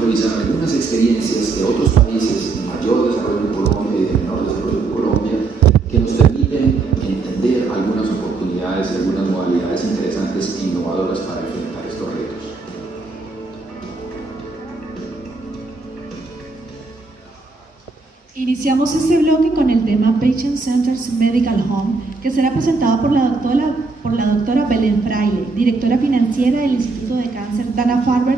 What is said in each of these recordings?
revisar algunas experiencias de otros países de mayor desarrollo en Colombia y de menor desarrollo en Colombia que nos permiten entender algunas oportunidades y algunas modalidades interesantes e innovadoras para enfrentar estos retos. Iniciamos este bloque con el tema Patient Centered Medical Home, que será presentado por la doctora Belén Fraile, directora financiera del Instituto de Cáncer Dana-Farber,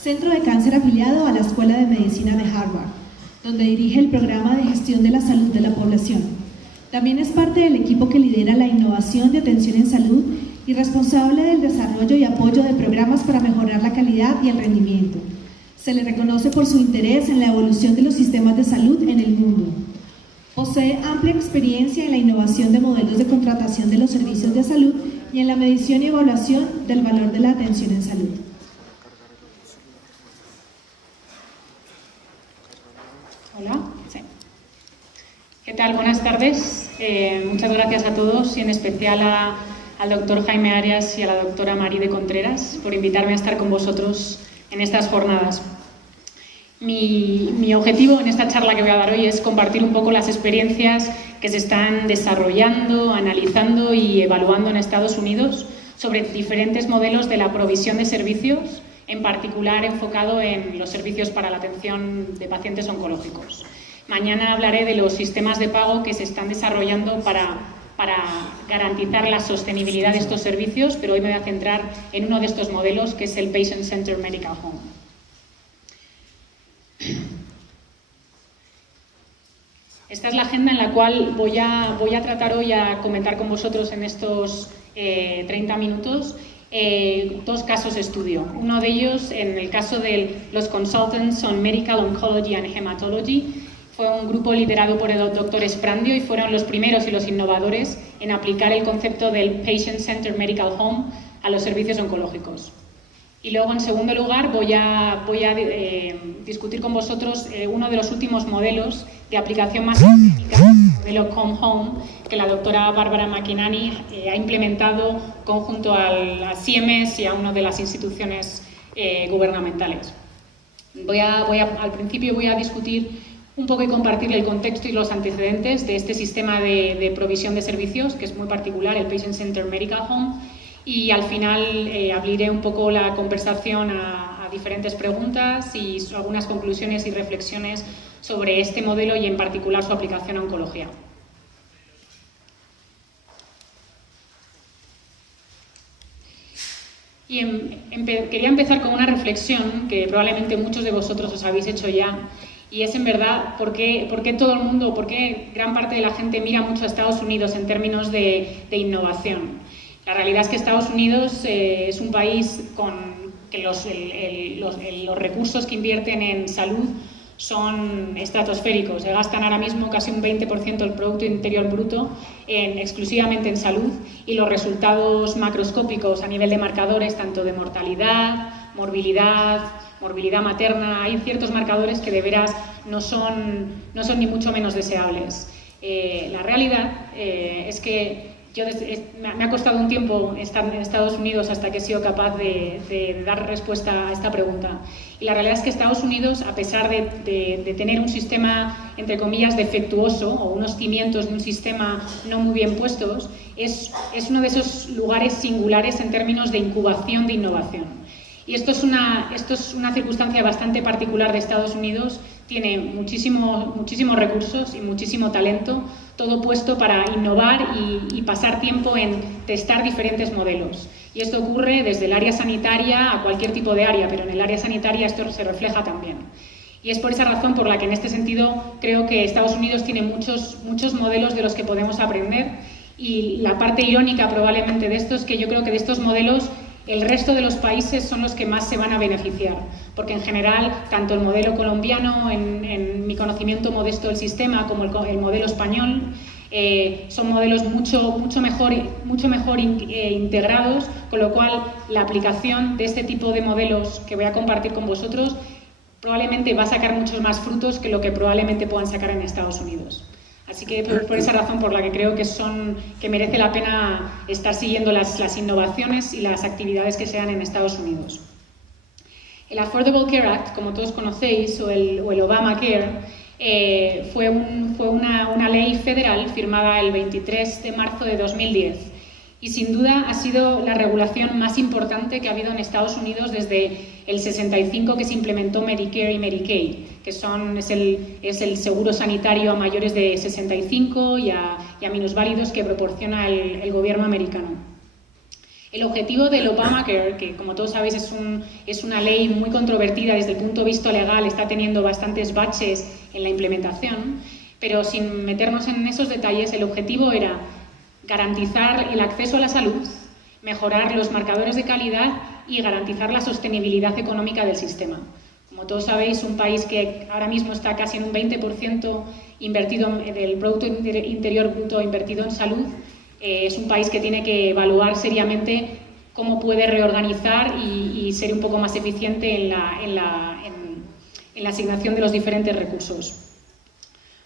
centro de cáncer afiliado a la Escuela de Medicina de Harvard, donde dirige el programa de gestión de la salud de la población. También es parte del equipo que lidera la innovación de atención en salud y responsable del desarrollo y apoyo de programas para mejorar la calidad y el rendimiento. Se le reconoce por su interés en la evolución de los sistemas de salud en el mundo. Posee amplia experiencia en la innovación de modelos de contratación de los servicios de salud y en la medición y evaluación del valor de la atención en salud. Hola. Sí. ¿Qué tal? Buenas tardes. Muchas gracias a todos y en especial al doctor Jaime Arias y a la doctora Mari de Contreras por invitarme a estar con vosotros en estas jornadas. Mi objetivo en esta charla que voy a dar hoy es compartir un poco las experiencias que se están desarrollando, analizando y evaluando en Estados Unidos sobre diferentes modelos de la provisión de servicios, en particular enfocado en los servicios para la atención de pacientes oncológicos. Mañana hablaré de los sistemas de pago que se están desarrollando para garantizar la sostenibilidad de estos servicios, pero hoy me voy a centrar en uno de estos modelos, que es el Patient Centered Medical Home. Esta es la agenda en la cual voy a tratar hoy a comentar con vosotros en estos 30 minutos dos casos de estudio. Uno de ellos, en el caso de los Consultants on Medical Oncology and Hematology, fue un grupo liderado por el doctor Esprandio y fueron los primeros y los innovadores en aplicar el concepto del Patient Centered Medical Home a los servicios oncológicos. Y luego, en segundo lugar, voy a discutir con vosotros uno de los últimos modelos de aplicación más específica, el modelo Come Home, que la doctora Bárbara McInerney ha implementado junto al CMS y a una de las instituciones gubernamentales. Al principio voy a discutir un poco y compartir el contexto y los antecedentes de este sistema de provisión de servicios, que es muy particular, el Patient Centered Medical Home, y al final abriré un poco la conversación a diferentes preguntas y algunas conclusiones y reflexiones sobre este modelo y en particular su aplicación a oncología. Y quería empezar con una reflexión que probablemente muchos de vosotros os habéis hecho ya, y es en verdad por qué todo el mundo, por qué gran parte de la gente mira mucho a Estados Unidos en términos de innovación. La realidad es que Estados Unidos es un país que los recursos que invierten en salud son estratosféricos. Se gastan ahora mismo casi un 20% del Producto Interior Bruto exclusivamente en salud, y los resultados macroscópicos a nivel de marcadores, tanto de mortalidad, morbilidad materna, hay ciertos marcadores que de veras no son ni mucho menos deseables. La realidad es que me ha costado un tiempo estar en Estados Unidos hasta que he sido capaz de dar respuesta a esta pregunta. Y la realidad es que Estados Unidos, a pesar de tener un sistema, entre comillas, defectuoso, o unos cimientos de un sistema no muy bien puestos, es uno de esos lugares singulares en términos de incubación de innovación. Y esto es una circunstancia bastante particular de Estados Unidos. Tiene muchísimos recursos y muchísimo talento, todo puesto para innovar y pasar tiempo en testar diferentes modelos. Y esto ocurre desde el área sanitaria a cualquier tipo de área, pero en el área sanitaria esto se refleja también. Y es por esa razón por la que en este sentido creo que Estados Unidos tiene muchos modelos de los que podemos aprender, y la parte irónica probablemente de esto es que yo creo que de estos modelos el resto de los países son los que más se van a beneficiar, porque en general tanto el modelo colombiano, en mi conocimiento modesto del sistema, como el modelo español, son modelos mucho mejor integrados, con lo cual la aplicación de este tipo de modelos que voy a compartir con vosotros probablemente va a sacar muchos más frutos que lo que probablemente puedan sacar en Estados Unidos. Así que por esa razón por la que creo que merece la pena estar siguiendo las innovaciones y las actividades que se dan en Estados Unidos. El Affordable Care Act, como todos conocéis, o el Obamacare, fue una ley federal firmada el 23 de marzo de 2010 y sin duda ha sido la regulación más importante que ha habido en Estados Unidos desde el 65 que se implementó Medicare y Medicaid, que es el seguro sanitario a mayores de 65 y a minusválidos que proporciona el gobierno americano. El objetivo del Obamacare, que como todos sabéis es una ley muy controvertida desde el punto de vista legal, está teniendo bastantes baches en la implementación, pero sin meternos en esos detalles, el objetivo era garantizar el acceso a la salud, mejorar los marcadores de calidad y garantizar la sostenibilidad económica del sistema. Como todos sabéis, un país que ahora mismo está casi en un 20% invertido del Producto Interior Bruto invertido en salud, es un país que tiene que evaluar seriamente cómo puede reorganizar y ser un poco más eficiente en la asignación de los diferentes recursos.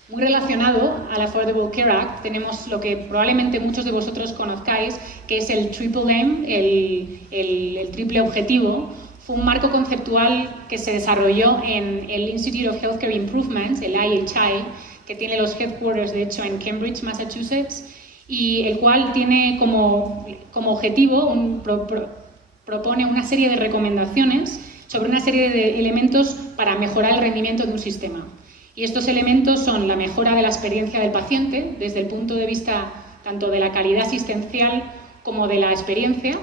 Muy relacionado al Affordable Care Act tenemos lo que probablemente muchos de vosotros conozcáis, que es el Triple M, el triple objetivo. Fue un marco conceptual que se desarrolló en el Institute of Healthcare Improvements, el IHI, que tiene los headquarters de hecho en Cambridge, Massachusetts, y el cual tiene como objetivo, propone una serie de recomendaciones sobre una serie de elementos para mejorar el rendimiento de un sistema. Y estos elementos son la mejora de la experiencia del paciente, desde el punto de vista tanto de la calidad asistencial como de la experiencia.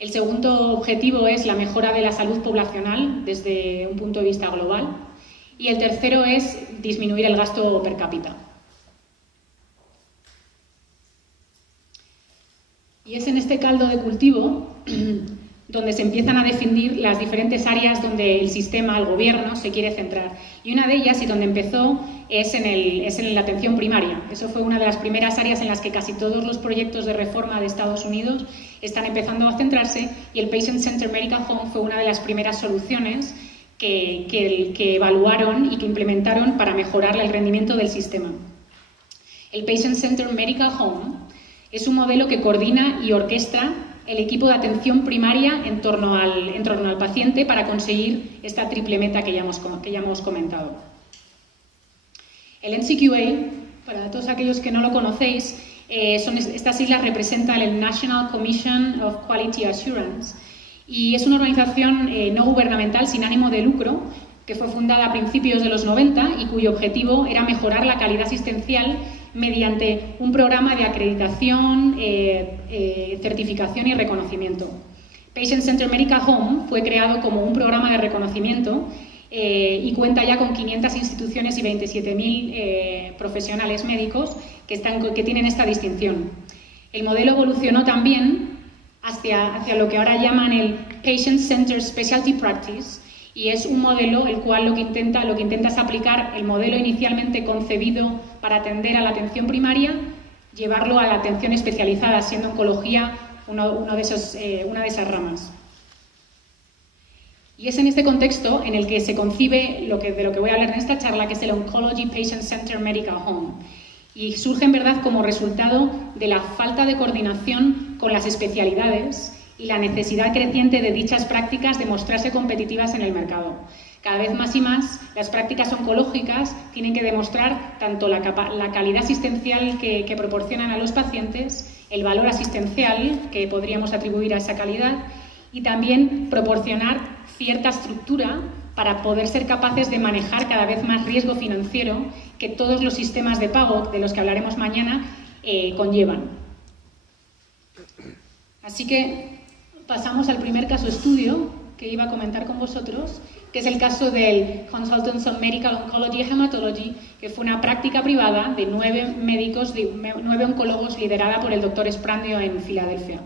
El segundo objetivo es la mejora de la salud poblacional desde un punto de vista global. Y el tercero es disminuir el gasto per cápita. Y es en este caldo de cultivo donde se empiezan a definir las diferentes áreas donde el sistema, el gobierno, se quiere centrar. Y una de ellas, y donde empezó, es en la atención primaria. Eso fue una de las primeras áreas en las que casi todos los proyectos de reforma de Estados Unidos están empezando a centrarse, y el Patient Centered Medical Home fue una de las primeras soluciones que evaluaron y que implementaron para mejorar el rendimiento del sistema. El Patient Centered Medical Home es un modelo que coordina y orquestra el equipo de atención primaria en torno al paciente para conseguir esta triple meta que ya hemos comentado. El NCQA, para todos aquellos que no lo conocéis, estas siglas representan el National Commission of Quality Assurance y es una organización no gubernamental sin ánimo de lucro que fue fundada a principios de los 90 y cuyo objetivo era mejorar la calidad asistencial mediante un programa de acreditación, certificación y reconocimiento. Patient Centered Medical Home fue creado como un programa de reconocimiento y cuenta ya con 500 instituciones y 27.000 profesionales médicos que tienen esta distinción. El modelo evolucionó también hacia lo que ahora llaman el Patient Centered Specialty Practice, y es un modelo el cual lo que intenta es aplicar el modelo inicialmente concebido para atender a la atención primaria, llevarlo a la atención especializada, siendo oncología una de esas ramas. Y es en este contexto en el que se concibe de lo que voy a hablar en esta charla, que es el Oncology Patient Centered Medical Home. Y surge en verdad como resultado de la falta de coordinación con las especialidades y la necesidad creciente de dichas prácticas de mostrarse competitivas en el mercado. Cada vez más y más, las prácticas oncológicas tienen que demostrar tanto la calidad asistencial que proporcionan a los pacientes, el valor asistencial que podríamos atribuir a esa calidad y también proporcionar cierta estructura para poder ser capaces de manejar cada vez más riesgo financiero que todos los sistemas de pago, de los que hablaremos mañana, conllevan. Así que pasamos al primer caso estudio que iba a comentar con vosotros, que es el caso del Consultants on Medical Oncology and Hematology, que fue una práctica privada de 9 oncólogos liderada por el Dr. Sprandio en Filadelfia.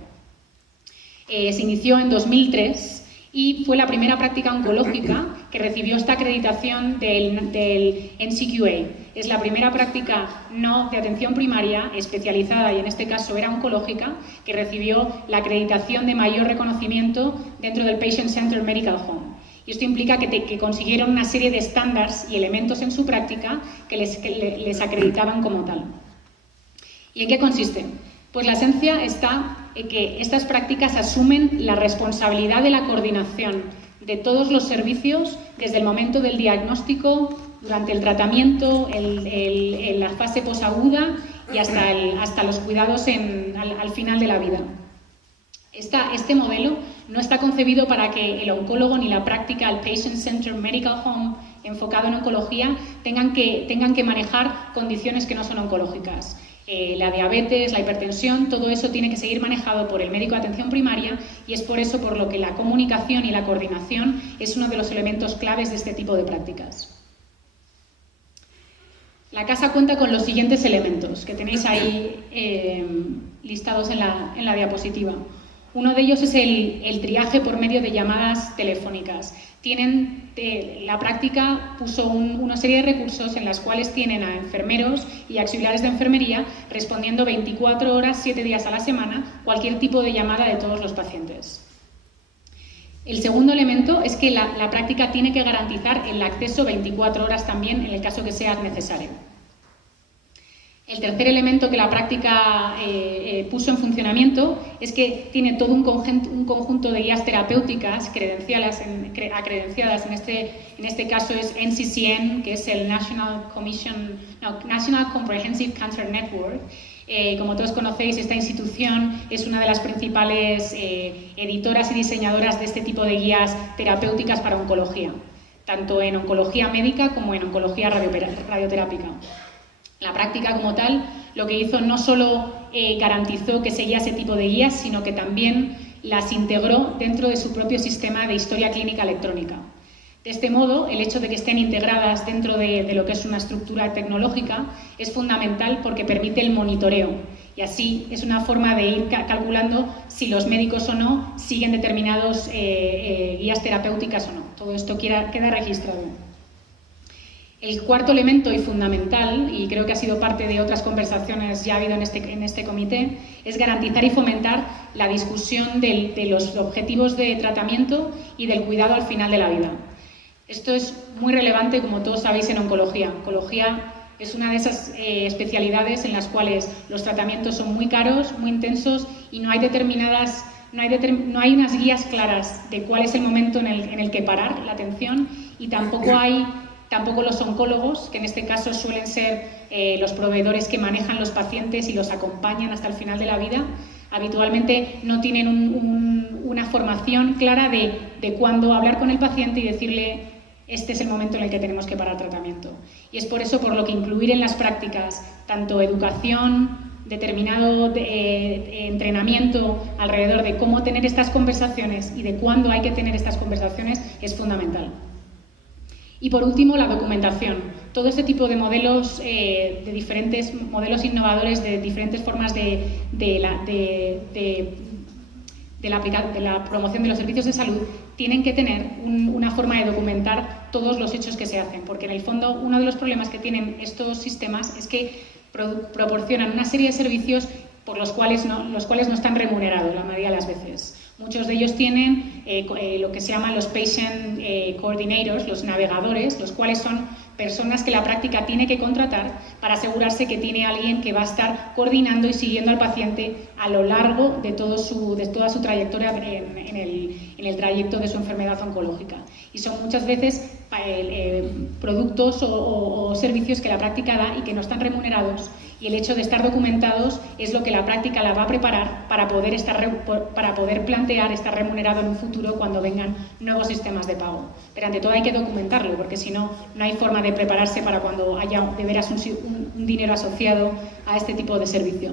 Se inició en 2003 y fue la primera práctica oncológica que recibió esta acreditación del NCQA. Es la primera práctica no de atención primaria especializada, y en este caso era oncológica, que recibió la acreditación de mayor reconocimiento dentro del Patient Centered Medical Home. Y esto implica que consiguieron una serie de estándares y elementos en su práctica que les acreditaban como tal. ¿Y en qué consiste? Pues la esencia está en que estas prácticas asumen la responsabilidad de la coordinación de todos los servicios, desde el momento del diagnóstico, durante el tratamiento, en la fase posaguda y hasta los cuidados al final de la vida. Este modelo no está concebido para que el oncólogo ni la práctica, el Patient Centered Medical Home enfocado en oncología, tengan que manejar condiciones que no son oncológicas. La diabetes, la hipertensión, todo eso tiene que seguir manejado por el médico de atención primaria y es por eso por lo que la comunicación y la coordinación es uno de los elementos claves de este tipo de prácticas. La casa cuenta con los siguientes elementos que tenéis ahí listados en la diapositiva. Uno de ellos es el triaje por medio de llamadas telefónicas. La práctica puso una serie de recursos en las cuales tienen a enfermeros y auxiliares de enfermería respondiendo 24 horas, 7 días a la semana, cualquier tipo de llamada de todos los pacientes. El segundo elemento es que la práctica tiene que garantizar el acceso 24 horas también en el caso que sea necesario. El tercer elemento que la práctica puso en funcionamiento es que tiene todo un conjunto de guías terapéuticas acreditadas, en este caso es NCCN, que es el National Comprehensive Cancer Network. Como todos conocéis, esta institución es una de las principales editoras y diseñadoras de este tipo de guías terapéuticas para oncología, tanto en oncología médica como en oncología radioterápica. La práctica como tal lo que hizo no solo garantizó que seguía ese tipo de guías, sino que también las integró dentro de su propio sistema de historia clínica electrónica. De este modo, el hecho de que estén integradas dentro de lo que es una estructura tecnológica es fundamental porque permite el monitoreo y así es una forma de ir calculando si los médicos o no siguen determinados guías terapéuticas o no. Todo esto queda registrado. El cuarto elemento y fundamental, y creo que ha sido parte de otras conversaciones ya ha habido en este comité, es garantizar y fomentar la discusión de los objetivos de tratamiento y del cuidado al final de la vida. Esto es muy relevante, como todos sabéis, en oncología. Oncología es una de esas especialidades en las cuales los tratamientos son muy caros, muy intensos y no hay unas guías claras de cuál es el momento en el que parar la atención y tampoco los oncólogos, que en este caso suelen ser los proveedores que manejan los pacientes y los acompañan hasta el final de la vida, habitualmente no tienen una formación clara de cuándo hablar con el paciente y decirle este es el momento en el que tenemos que parar tratamiento. Y es por eso por lo que incluir en las prácticas tanto educación, determinado entrenamiento alrededor de cómo tener estas conversaciones y de cuándo hay que tener estas conversaciones es fundamental. Y por último, la documentación. Todo este tipo de modelos, de diferentes modelos innovadores, de diferentes formas de la promoción de los servicios de salud, tienen que tener una forma de documentar todos los hechos que se hacen, porque en el fondo uno de los problemas que tienen estos sistemas es que proporcionan una serie de servicios por los cuales no están remunerados la mayoría de las veces. Muchos de ellos tienen lo que se llaman los patient coordinators, los navegadores, los cuales son personas que la práctica tiene que contratar para asegurarse que tiene alguien que va a estar coordinando y siguiendo al paciente a lo largo de toda su trayectoria en el trayecto de su enfermedad oncológica. Y son muchas veces productos o servicios que la práctica da y que no están remunerados, y el hecho de estar documentados es lo que la práctica la va a preparar para poder plantear estar remunerado en un futuro cuando vengan nuevos sistemas de pago. Pero ante todo hay que documentarlo, porque si no, no hay forma de prepararse para cuando haya de veras un dinero asociado a este tipo de servicio.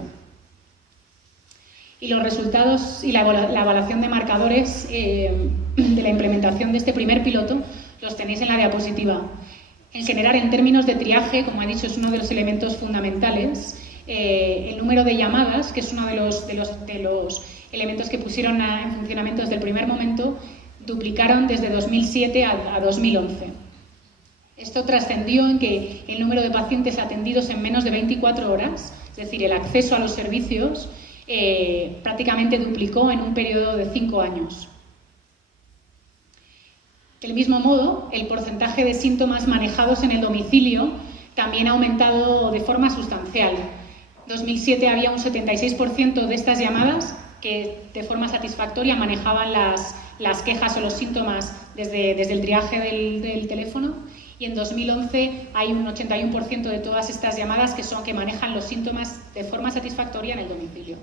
Y los resultados y la evaluación de marcadores de la implementación de este primer piloto los tenéis en la diapositiva. En general, en términos de triaje, como he dicho, es uno de los elementos fundamentales. El número de llamadas, que es uno de los elementos que pusieron en funcionamiento desde el primer momento, duplicaron desde 2007 a 2011. Esto trascendió en que el número de pacientes atendidos en menos de 24 horas, es decir, el acceso a los servicios, prácticamente duplicó en un periodo de 5 años. Del mismo modo, el porcentaje de síntomas manejados en el domicilio también ha aumentado de forma sustancial. En 2007 había un 76% de estas llamadas que de forma satisfactoria manejaban las quejas o los síntomas desde el triaje del teléfono, y en 2011 hay un 81% de todas estas llamadas que manejan los síntomas de forma satisfactoria en el domicilio.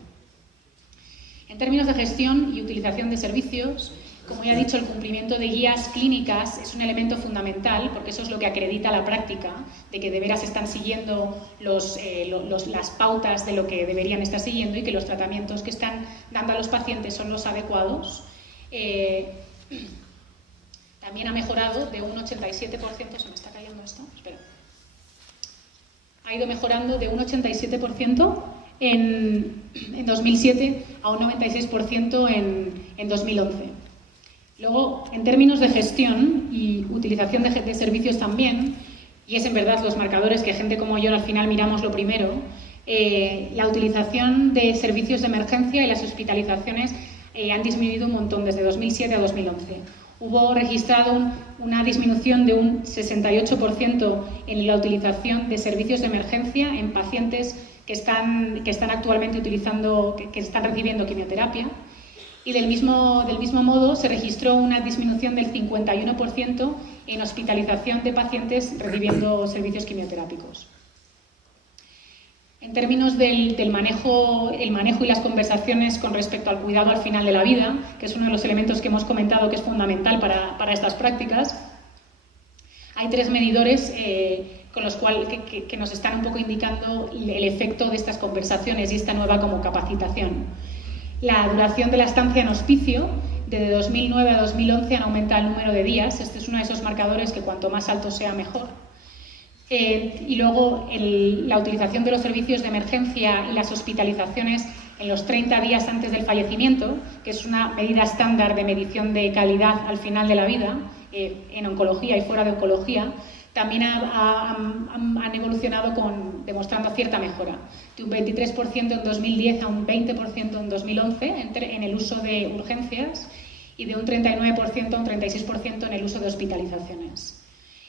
En términos de gestión y utilización de servicios, como ya he dicho, el cumplimiento de guías clínicas es un elemento fundamental, porque eso es lo que acredita la práctica, de que de veras están siguiendo las pautas de lo que deberían estar siguiendo y que los tratamientos que están dando a los pacientes son los adecuados. También ha mejorado de un 87%, se me está cayendo esto, espera. Ha ido mejorando de un 87% en 2007 a un 96% en 2011. Luego, en términos de gestión y utilización de servicios también, y es en verdad los marcadores que gente como yo al final miramos lo primero, la utilización de servicios de emergencia y las hospitalizaciones han disminuido un montón desde 2007 a 2011. Hubo registrado una disminución de un 68% en la utilización de servicios de emergencia en pacientes que están actualmente que están recibiendo quimioterapia. Y del mismo modo se registró una disminución del 51% en hospitalización de pacientes recibiendo servicios quimioterápicos. En términos del manejo y las conversaciones con respecto al cuidado al final de la vida, que es uno de los elementos que hemos comentado que es fundamental para estas prácticas, hay 3 medidores con los cuales que nos están un poco indicando el efecto de estas conversaciones y esta nueva como capacitación. La duración de la estancia en hospicio, desde 2009 a 2011 han aumentado el número de días. Este es uno de esos marcadores que cuanto más alto sea, mejor. Y luego la utilización de los servicios de emergencia y las hospitalizaciones en los 30 días antes del fallecimiento, que es una medida estándar de medición de calidad al final de la vida, en oncología y fuera de oncología, también han evolucionado demostrando cierta mejora, de un 23% en 2010 a un 20% en 2011 en el uso de urgencias y de un 39% a un 36% en el uso de hospitalizaciones.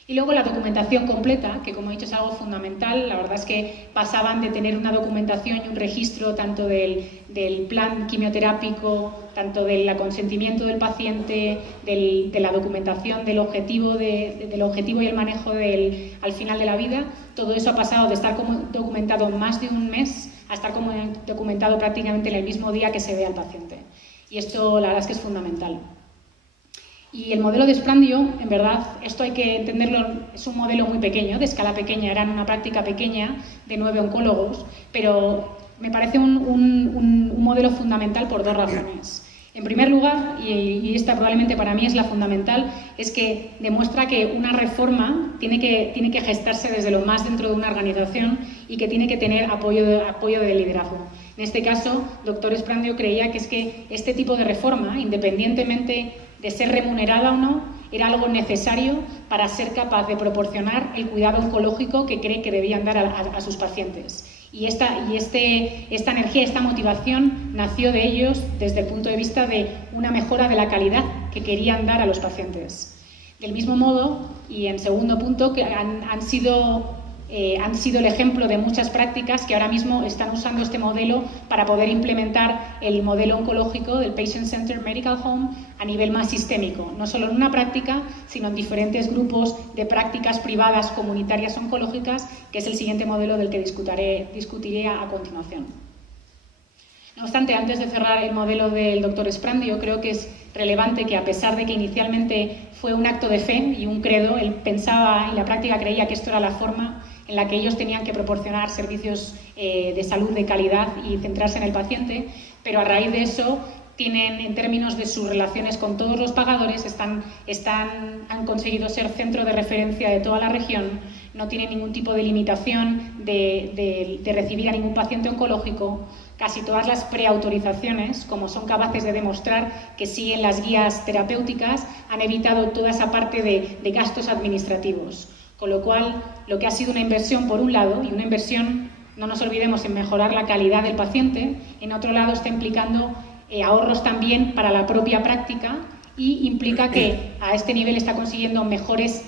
Y luego la documentación completa, que como he dicho es algo fundamental. La verdad es que pasaban de tener una documentación y un registro tanto del plan quimioterápico, tanto del consentimiento del paciente, de la documentación del objetivo y el manejo al final de la vida. Todo eso ha pasado de estar documentado más de un mes a estar documentado prácticamente en el mismo día que se ve al paciente. Y esto la verdad es que es fundamental. Y el modelo de Sprandio, en verdad, esto hay que entenderlo, es un modelo muy pequeño, de escala pequeña, era una práctica pequeña de 9 oncólogos, pero me parece un modelo fundamental por 2 razones. En primer lugar, y esta probablemente para mí es la fundamental, es que demuestra que una reforma tiene que gestarse desde lo más dentro de una organización y que tiene que tener apoyo de liderazgo. En este caso, doctor Sprandio creía que es que este tipo de reforma, independientemente de ser remunerada o no, era algo necesario para ser capaz de proporcionar el cuidado oncológico que cree que debían dar a sus pacientes. Y esta energía, esta motivación nació de ellos desde el punto de vista de una mejora de la calidad que querían dar a los pacientes. Del mismo modo, y en segundo punto, que han sido el ejemplo de muchas prácticas que ahora mismo están usando este modelo para poder implementar el modelo oncológico del Patient Centered Medical Home a nivel más sistémico, no solo en una práctica, sino en diferentes grupos de prácticas privadas comunitarias oncológicas, que es el siguiente modelo del que discutiré a continuación. No obstante, antes de cerrar el modelo del doctor Sprandio, creo que es relevante que, a pesar de que inicialmente fue un acto de fe y un credo, él pensaba y la práctica creía que esto era la forma en la que ellos tenían que proporcionar servicios de salud de calidad y centrarse en el paciente, pero a raíz de eso tienen, en términos de sus relaciones con todos los pagadores, han conseguido ser centro de referencia de toda la región, no tienen ningún tipo de limitación de recibir a ningún paciente oncológico. Casi todas las preautorizaciones, como son capaces de demostrar que siguen las guías terapéuticas, han evitado toda esa parte de gastos administrativos. Con lo cual, lo que ha sido una inversión por un lado, y una inversión, no nos olvidemos, en mejorar la calidad del paciente, en otro lado está implicando ahorros también para la propia práctica y implica que a este nivel está consiguiendo mejores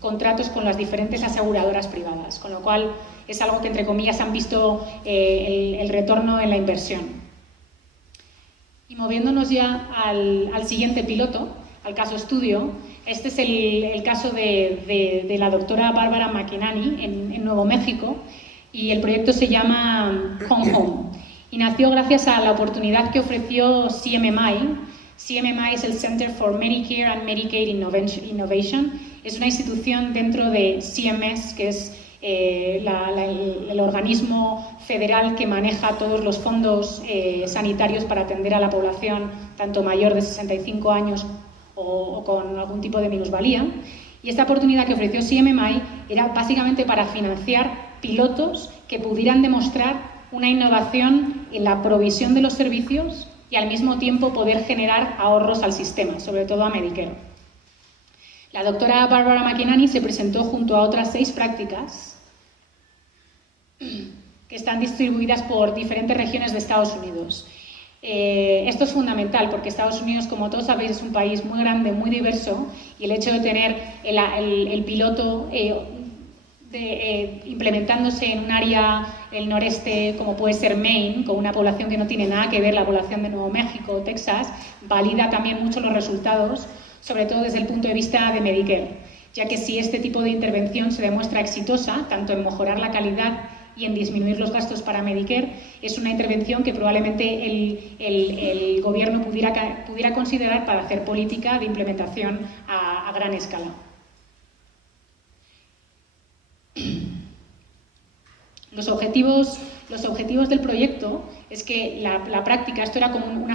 contratos con las diferentes aseguradoras privadas, con lo cual es algo que, entre comillas, han visto el retorno en la inversión. Y moviéndonos ya al siguiente piloto, al caso estudio, este es el caso de la doctora Barbara McInerney en Nuevo México, y el proyecto se llama Home Home y nació gracias a la oportunidad que ofreció CMMI. CMMI es el Center for Medicare and Medicaid Innovation. Es una institución dentro de CMS, que es el organismo federal que maneja todos los fondos sanitarios para atender a la población tanto mayor de 65 años o con algún tipo de minusvalía. Y esta oportunidad que ofreció CMMI era básicamente para financiar pilotos que pudieran demostrar una innovación en la provisión de los servicios y al mismo tiempo poder generar ahorros al sistema, sobre todo a Medicare. La doctora Barbara McInerney se presentó junto a otras 6 prácticas que están distribuidas por diferentes regiones de Estados Unidos. Esto es fundamental porque Estados Unidos, como todos sabéis, es un país muy grande, muy diverso, y el hecho de tener el piloto implementándose en un área, el noreste, como puede ser Maine, con una población que no tiene nada que ver la población de Nuevo México o Texas, valida también mucho los resultados, sobre todo desde el punto de vista de Medicare, ya que si este tipo de intervención se demuestra exitosa, tanto en mejorar la calidad y en disminuir los gastos para Medicare, es una intervención que probablemente el gobierno pudiera considerar para hacer política de implementación a gran escala. Los objetivos del proyecto es que la práctica, esto era como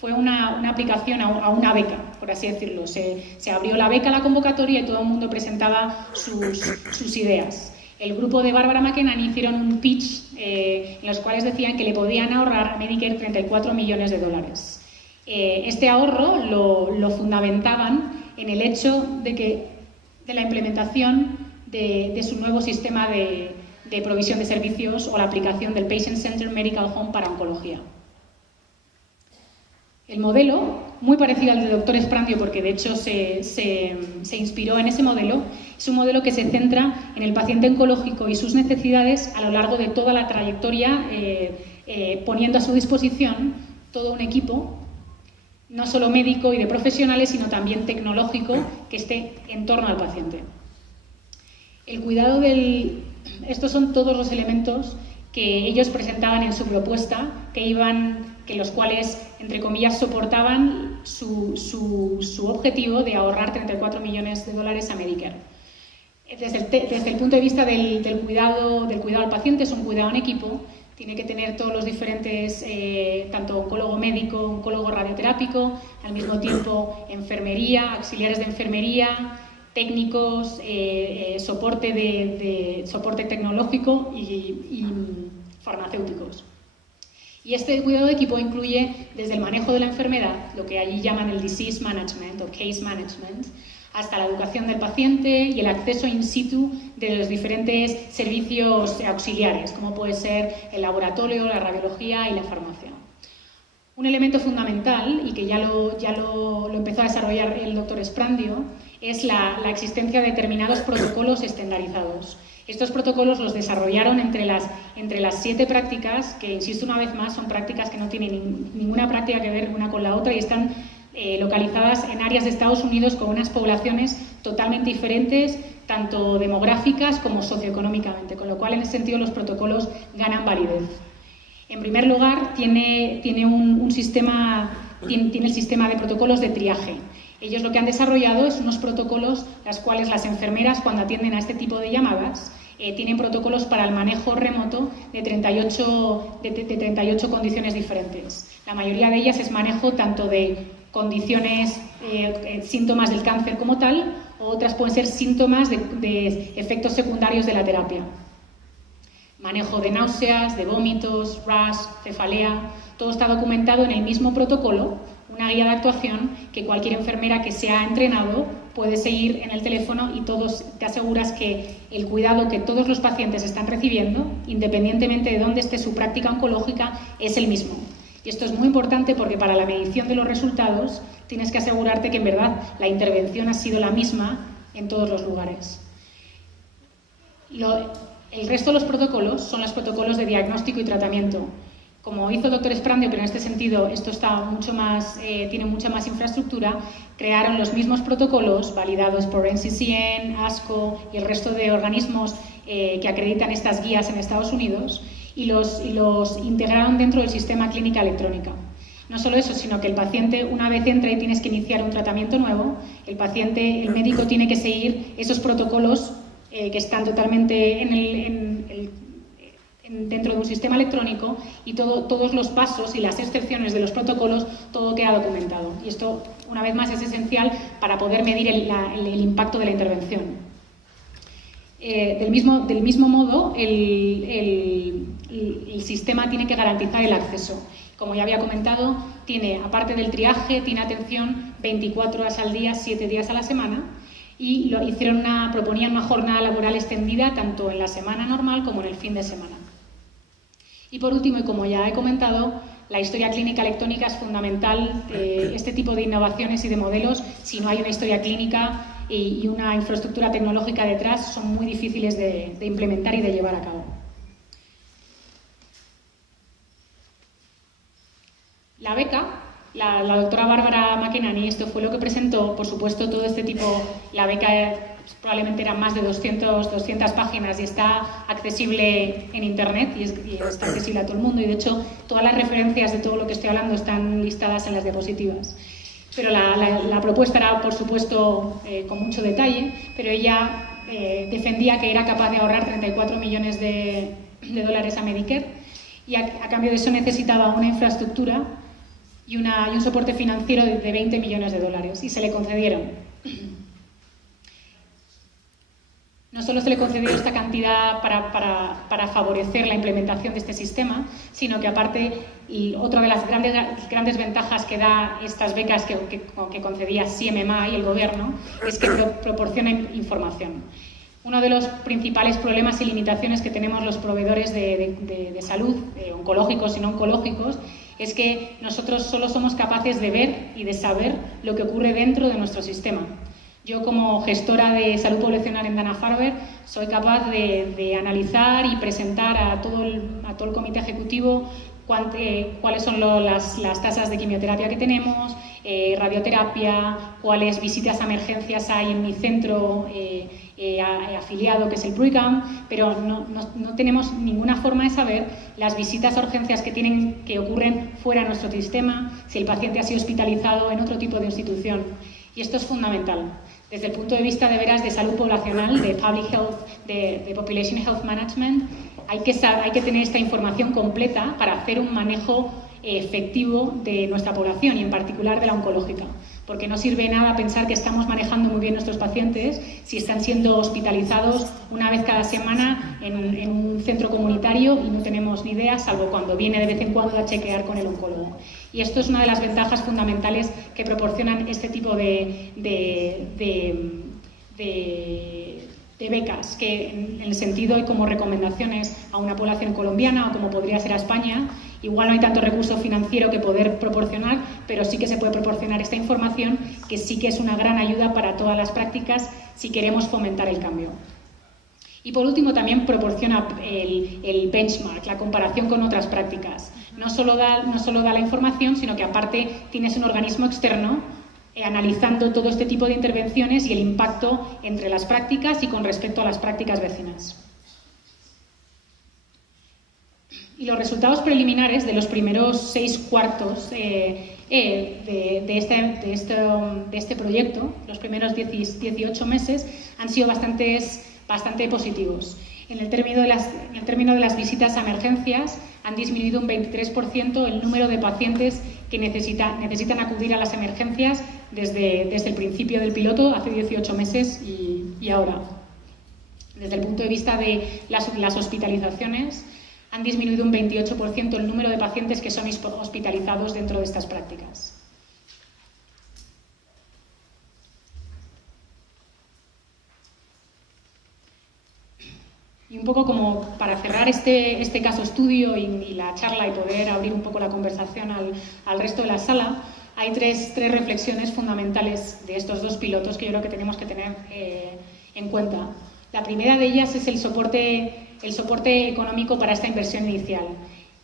fue una aplicación a una beca, por así decirlo. Se abrió la beca a la convocatoria y todo el mundo presentaba sus ideas. El grupo de Barbara McInerney hicieron un pitch en los cuales decían que le podían ahorrar a Medicare $34 millones. Este ahorro lo fundamentaban en el hecho de la implementación de su nuevo sistema de provisión de servicios o la aplicación del Patient Centered Medical Home para oncología. El modelo, muy parecido al del Dr. Esprandio, porque de hecho se inspiró en ese modelo, es un modelo que se centra en el paciente oncológico y sus necesidades a lo largo de toda la trayectoria, poniendo a su disposición todo un equipo, no solo médico y de profesionales, sino también tecnológico, que esté en torno al paciente. El cuidado estos son todos los elementos que ellos presentaban en su propuesta, que los cuales, entre comillas, soportaban su objetivo de ahorrar $34 millones a Medicare. Desde el punto de vista del cuidado al paciente, es un cuidado en equipo, tiene que tener todos los diferentes, tanto oncólogo médico, oncólogo radioterápico, al mismo tiempo enfermería, auxiliares de enfermería, técnicos, soporte tecnológico y farmacéuticos. Y este cuidado de equipo incluye desde el manejo de la enfermedad, lo que allí llaman el disease management o case management, hasta la educación del paciente y el acceso in situ de los diferentes servicios auxiliares, como puede ser el laboratorio, la radiología y la farmacia. Un elemento fundamental, y que ya lo empezó a desarrollar el doctor Esprandio, es la existencia de determinados protocolos estandarizados. Estos protocolos los desarrollaron entre las 7 prácticas, que, insisto una vez más, son prácticas que no tienen ninguna práctica que ver una con la otra y están localizadas en áreas de Estados Unidos con unas poblaciones totalmente diferentes, tanto demográficas como socioeconómicamente, con lo cual, en ese sentido, los protocolos ganan validez. En primer lugar, tiene el sistema de protocolos de triaje. Ellos lo que han desarrollado es unos protocolos, las cuales las enfermeras, cuando atienden a este tipo de llamadas, tienen protocolos para el manejo remoto de 38 condiciones diferentes. La mayoría de ellas es manejo tanto de condiciones, síntomas del cáncer como tal, o otras pueden ser síntomas de efectos secundarios de la terapia. Manejo de náuseas, de vómitos, rash, cefalea, todo está documentado en el mismo protocolo, una guía de actuación que cualquier enfermera que se ha entrenado puede seguir en el teléfono y te aseguras que el cuidado que todos los pacientes están recibiendo, independientemente de dónde esté su práctica oncológica, es el mismo. Y esto es muy importante porque para la medición de los resultados tienes que asegurarte que en verdad la intervención ha sido la misma en todos los lugares. El resto de los protocolos son los protocolos de diagnóstico y tratamiento. como hizo el doctor Esprandio, pero en este sentido esto está mucho más, tiene mucha más infraestructura, crearon los mismos protocolos validados por NCCN, ASCO y el resto de organismos que acreditan estas guías en Estados Unidos y los integraron dentro del sistema clínica electrónica. No solo eso, sino que el paciente, una vez entra y tienes que iniciar un tratamiento nuevo, el médico tiene que seguir esos protocolos que están totalmente dentro de un sistema electrónico y todos los pasos y las excepciones de los protocolos, todo queda documentado. Y esto, una vez más, es esencial para poder medir el impacto de la intervención. Del mismo modo, el sistema tiene que garantizar el acceso. Como ya había comentado, aparte del triaje, tiene atención 24 horas al día, 7 días a la semana, y proponían una jornada laboral extendida tanto en la semana normal como en el fin de semana. Y por último, y como ya he comentado, la historia clínica electrónica es fundamental. Este tipo de innovaciones y de modelos, si no hay una historia clínica y una infraestructura tecnológica detrás, son muy difíciles de implementar y de llevar a cabo. La beca, la doctora Bárbara McEnany, esto fue lo que presentó. Por supuesto, todo este tipo, la beca probablemente eran más de 200 páginas y está accesible en Internet y está accesible a todo el mundo. Y de hecho, todas las referencias de todo lo que estoy hablando están listadas en las diapositivas. Pero la propuesta era, por supuesto, con mucho detalle, pero ella defendía que era capaz de ahorrar 34 millones de dólares a Medicare y a cambio de eso necesitaba una infraestructura y un soporte financiero de 20 millones de dólares, y se le concedieron. No solo se le concedió esta cantidad para favorecer la implementación de este sistema, sino que aparte, otra de las grandes ventajas que da estas becas que concedía CMMI y el gobierno, es que proporcionan información. Uno de los principales problemas y limitaciones que tenemos los proveedores de salud, oncológicos y no oncológicos, es que nosotros solo somos capaces de ver y de saber lo que ocurre dentro de nuestro sistema. Yo, como gestora de salud poblacional en Dana-Farber, soy capaz de analizar y presentar a todo el comité ejecutivo cuáles son las tasas de quimioterapia que tenemos, radioterapia, cuáles visitas a emergencias hay en mi centro afiliado, que es el Brigham, pero no tenemos ninguna forma de saber las visitas a urgencias que ocurren fuera de nuestro sistema, si el paciente ha sido hospitalizado en otro tipo de institución. Y esto es fundamental. Desde el punto de vista de veras de salud poblacional, de public health, de population health management, hay que tener esta información completa para hacer un manejo efectivo de nuestra población y en particular de la oncológica. Porque no sirve nada pensar que estamos manejando muy bien nuestros pacientes si están siendo hospitalizados una vez cada semana en un centro comunitario y no tenemos ni idea, salvo cuando viene de vez en cuando a chequear con el oncólogo. Y esto es una de las ventajas fundamentales que proporcionan este tipo de becas, que en el sentido y como recomendaciones a una población colombiana o como podría ser a España, igual no hay tanto recurso financiero que poder proporcionar, pero sí que se puede proporcionar esta información, que sí que es una gran ayuda para todas las prácticas si queremos fomentar el cambio. Y por último, también proporciona el benchmark, la comparación con otras prácticas. No solo da la información, sino que aparte tienes un organismo externo analizando todo este tipo de intervenciones y el impacto entre las prácticas y con respecto a las prácticas vecinas. Y los resultados preliminares de los primeros 6/4 de este proyecto, los primeros 18 meses, han sido bastante positivos. En el término de las visitas a emergencias, han disminuido un 23% el número de pacientes que necesitan acudir a las emergencias desde el principio del piloto, hace 18 meses y ahora. Desde el punto de vista de las hospitalizaciones, han disminuido un 28% el número de pacientes que son hospitalizados dentro de estas prácticas. Y un poco como para cerrar este caso estudio y la charla y poder abrir un poco la conversación al resto de la sala, hay tres reflexiones fundamentales de estos dos pilotos que yo creo que tenemos que tener en cuenta. La primera de ellas es el soporte económico para esta inversión inicial.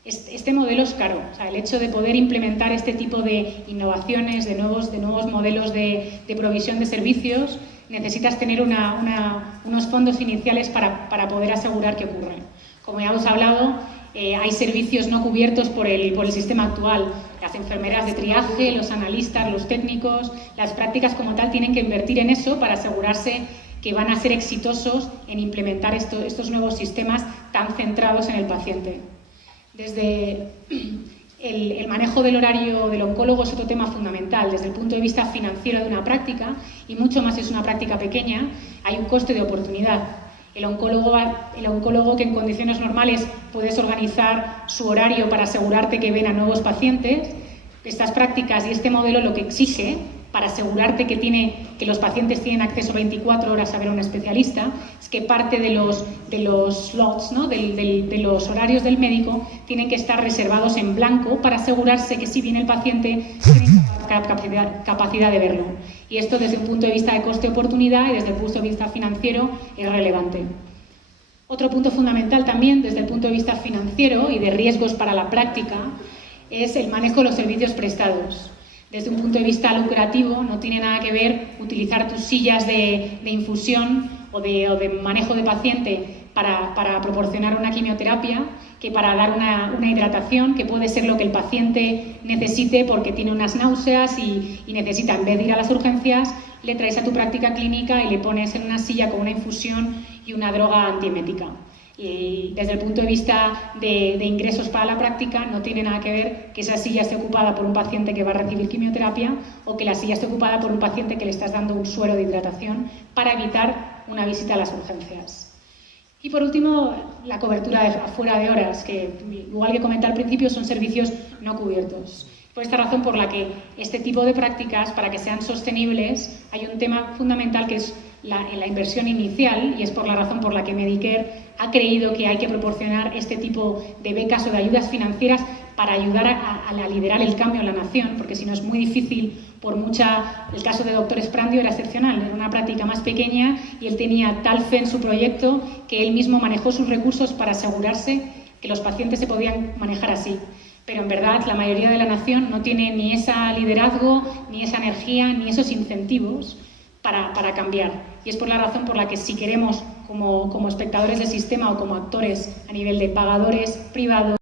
Este modelo es caro. O sea, el hecho de poder implementar este tipo de innovaciones, de nuevos modelos de provisión de servicios, necesitas tener unos fondos iniciales para poder asegurar que ocurre. Como ya os he hablado, hay servicios no cubiertos por el sistema actual. Las enfermeras de triaje, los analistas, los técnicos, las prácticas como tal tienen que invertir en eso para asegurarse que van a ser exitosos en implementar estos nuevos sistemas tan centrados en el paciente. Desde el manejo del horario del oncólogo es otro tema fundamental. Desde el punto de vista financiero de una práctica, y mucho más si es una práctica pequeña, hay un coste de oportunidad. El oncólogo que en condiciones normales puedes organizar su horario para asegurarte que ven a nuevos pacientes, estas prácticas y este modelo lo que exige para asegurarte que los pacientes tienen acceso 24 horas a ver a un especialista, es que parte de los slots, ¿no? de los horarios del médico tienen que estar reservados en blanco para asegurarse que si viene el paciente tiene capacidad de verlo. Y esto desde un punto de vista de coste-oportunidad y desde el punto de vista financiero es relevante. Otro punto fundamental también desde el punto de vista financiero y de riesgos para la práctica es el manejo de los servicios prestados. Desde un punto de vista lucrativo no tiene nada que ver utilizar tus sillas de infusión o de manejo de paciente para proporcionar una quimioterapia que para dar una hidratación, que puede ser lo que el paciente necesite porque tiene unas náuseas y necesita, en vez de ir a las urgencias, le traes a tu práctica clínica y le pones en una silla con una infusión y una droga antiemética. Y desde el punto de vista de ingresos para la práctica no tiene nada que ver que esa silla esté ocupada por un paciente que va a recibir quimioterapia o que la silla esté ocupada por un paciente que le estás dando un suero de hidratación para evitar una visita a las urgencias. Y por último, la cobertura fuera de horas, que igual que comenté al principio, son servicios no cubiertos. Por esta razón por la que este tipo de prácticas, para que sean sostenibles, hay un tema fundamental que es la inversión inicial, y es por la razón por la que Medicare ha creído que hay que proporcionar este tipo de becas o de ayudas financieras para ayudar a liderar el cambio en la nación, porque si no es muy difícil. El caso de Dr. Sprandio era excepcional, era una práctica más pequeña y él tenía tal fe en su proyecto que él mismo manejó sus recursos para asegurarse que los pacientes se podían manejar así. Pero en verdad la mayoría de la nación no tiene ni ese liderazgo, ni esa energía, ni esos incentivos para cambiar. Y es por la razón por la que si queremos, como espectadores del sistema o como actores a nivel de pagadores privados,